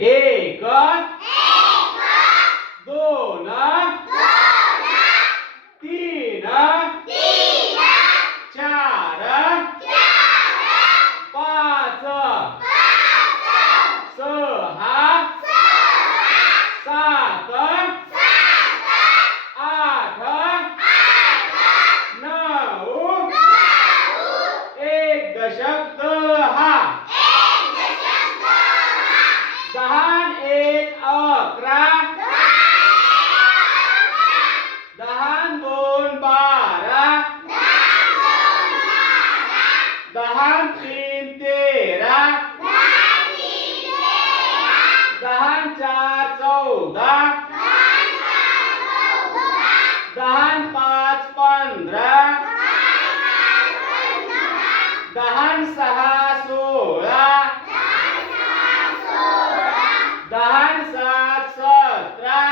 एक दोन तीन चार पाच सहा सात आठ नऊ एक दशक दहा दहा एक अकरा दहा दोन बारा दहा तीन तेरा दहा चार चौदा दहा आणि पाच पंधरा दहा आणि सहा सोळा दहा आणि सात सतरा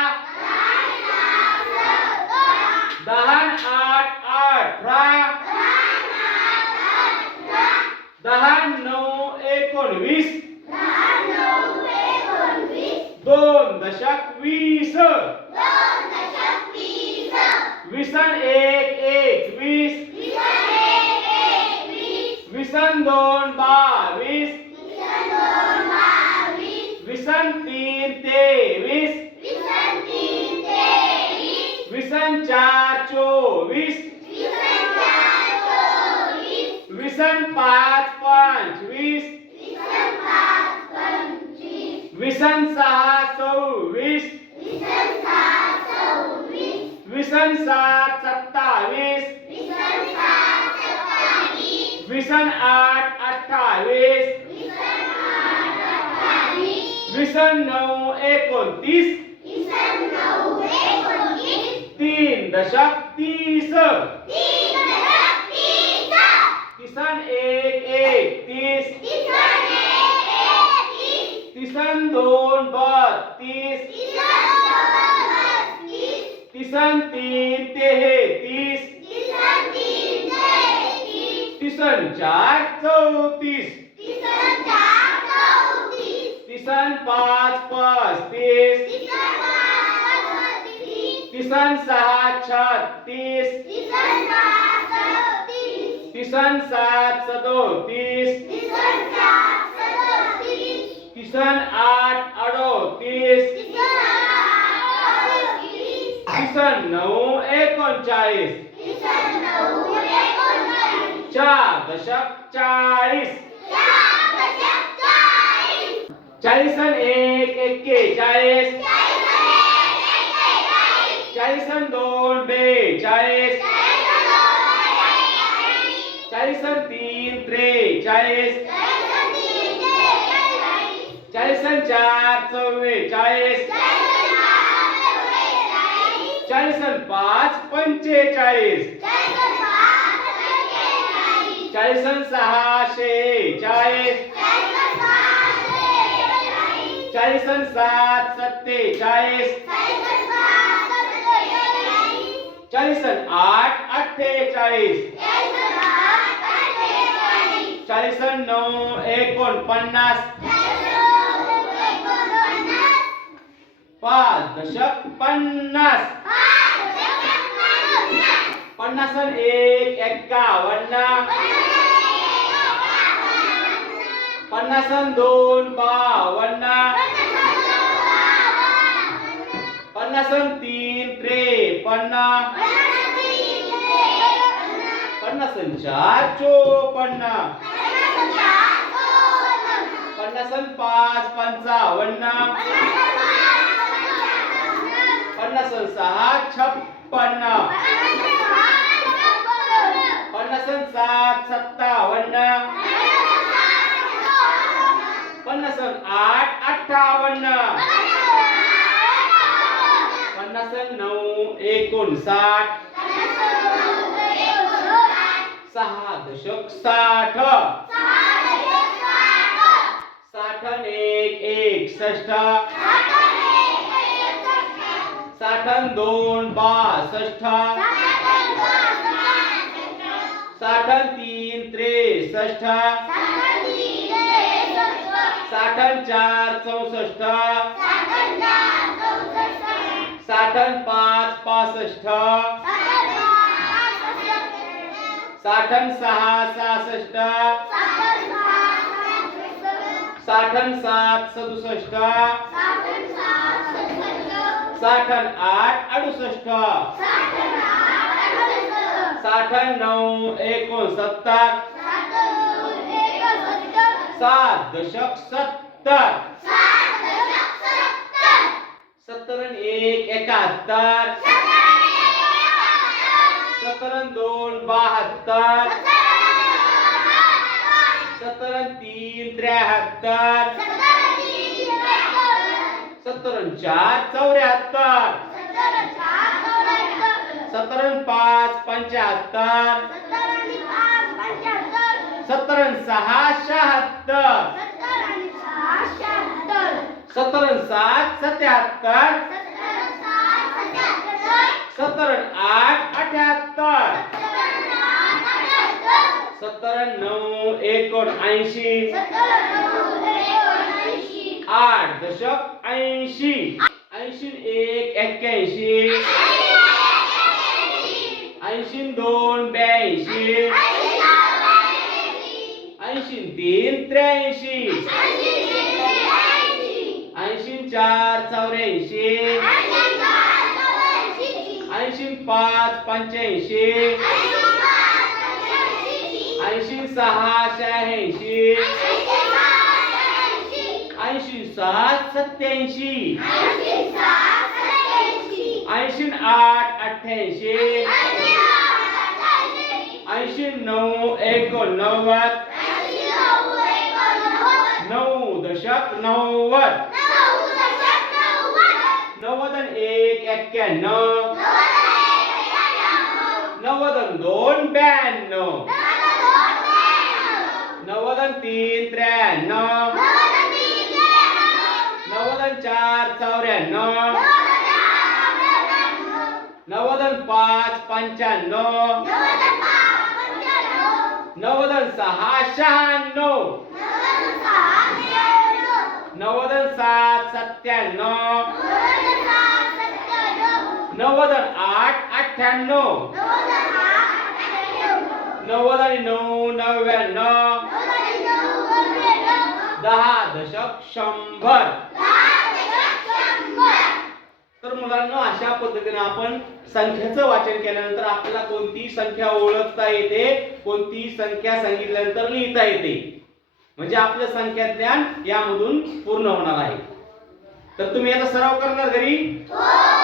दहा आणि आठ अठरा दहा आणि नऊ एकोणवीस दोन दशक वीस. वीस. आणि एक एकवीस वीस. आणि दोन बावीस वीस. आणि तीन तेवीस. वीस आणि चार चोवीस. वीस आणि पाच वीस आणि सहा सव्वीस. वीस आणि सात सत्तावीस. वीस आणि आठ अठ्ठावीस. वीस आणि नऊ एकोणतीस. तीन दशक तीस. तीस. आणि एक एकतीस तीस आणि दोन बत्तीस तीस आणि तीन तेहतीस तीस आणि चार चौतीस तीस आणि पाच पस्तीस तीस आणि सहा छत्तीस तीस आणि सात सदोतीस तीस आणि आठ अडोतीस तीस आणि नऊ एकोणचाळीस चार दशक चाळीस चाळीस आणि एक एक्केचाळीस चाळीस आणि दोन बेचाळीस चाळीस आणि तीन त्रेचाळीस चाळीस आणि चार चव्वेचाळीस चाळीस आणि पाच पंचेचाळीस चाळीस। आणि सहा शेचाळीस चाळीस आणि सात सत्तेचाळीस चाळीस आणि आठ अठ्ठेचाळीस चाळीस। आणि नऊ एकोणपन्नास। पाच दशक पन्नास. पन्नास एक एक्कावन्न. पन्नास दोन बावन्न. पन्नास तीन त्रेपन्न. पन्नास चार चोपन्न. पन्नास पाच पंचावन्न. सहा छप्पन्न पन्नास सात सत्तावन्न पन्नास आठ अठ्ठावन्न. पन्नास नऊ एकोणसाठ. सहा दशक साठ साठ एक एकसष्ट. साठ आणि दोन बासष्ट. साठ आणि तीन त्रेसष्ट. साठन चार चौसष्ट. साठन पाच पासष्ट साठन सहा सहासष्ट. साठन सात सदुसष्ट. साठन आठ अडुसष्ट. साठन नऊ एकोणसत्तर. सात दशक सत्तर. सत्तर एक एकाहत्तर. सत्तर दोन बहात्तर. सत्तर तीन त्र्याहत्तर. सत्तर चार चौऱ्याहत्तर. सत्तर पाच पंच्याहत्तर. सत्तर सहा शहात्तर. सत्तर सात सत्याहत्तर. सत्तर आठ अठ्याहत्तर. सत्तर नऊ एकोणऐंशी. आठ दशक ऐंशी. ऐंशी एक एक्क्याऐंशी. ऐंशी दोन ब्याऐंशी. ऐंशी तीन त्र्याऐंशी. ऐंशी चार चौऱ्याऐंशी. ऐंशी पाच पंच्याऐंशी. ऐंशी सहा शहाऐंशी. ऐंशी सात सत्याऐंशी ऐंशी आठ अठ्ठ्याऐंशी. ऐंशी नऊ एकोणनव्वद. नऊ दशक नव्वद. नव्वद एक एक्क्याण्णव नव्वद दोन ब्याण्णव. नव्वद तीन त्र्याण्णव. नव्वद चार चौऱ्याण्णव. नव्वद पाच पंच्याण्णव. नव्वद सहा शहाण्णव. नव्वद सात सत्त्याण्णव. नव्वद आठ अठ्ठ्याण्णव. नव्वद आणि नऊ नव्याण्णव. दहा दशक शंभर. मुलांना अशा पद्धतीने आपण संख्येचं वाचन केल्यानंतर आपल्याला कोणती संख्या ओळखता येते कोणती संख्या सांगितल्यानंतर लिहिता येते. म्हणजे आपलं संख्या ज्ञान यामधून पूर्ण होणार आहे. तर तुम्ही याचा सराव करणार घरी? हो.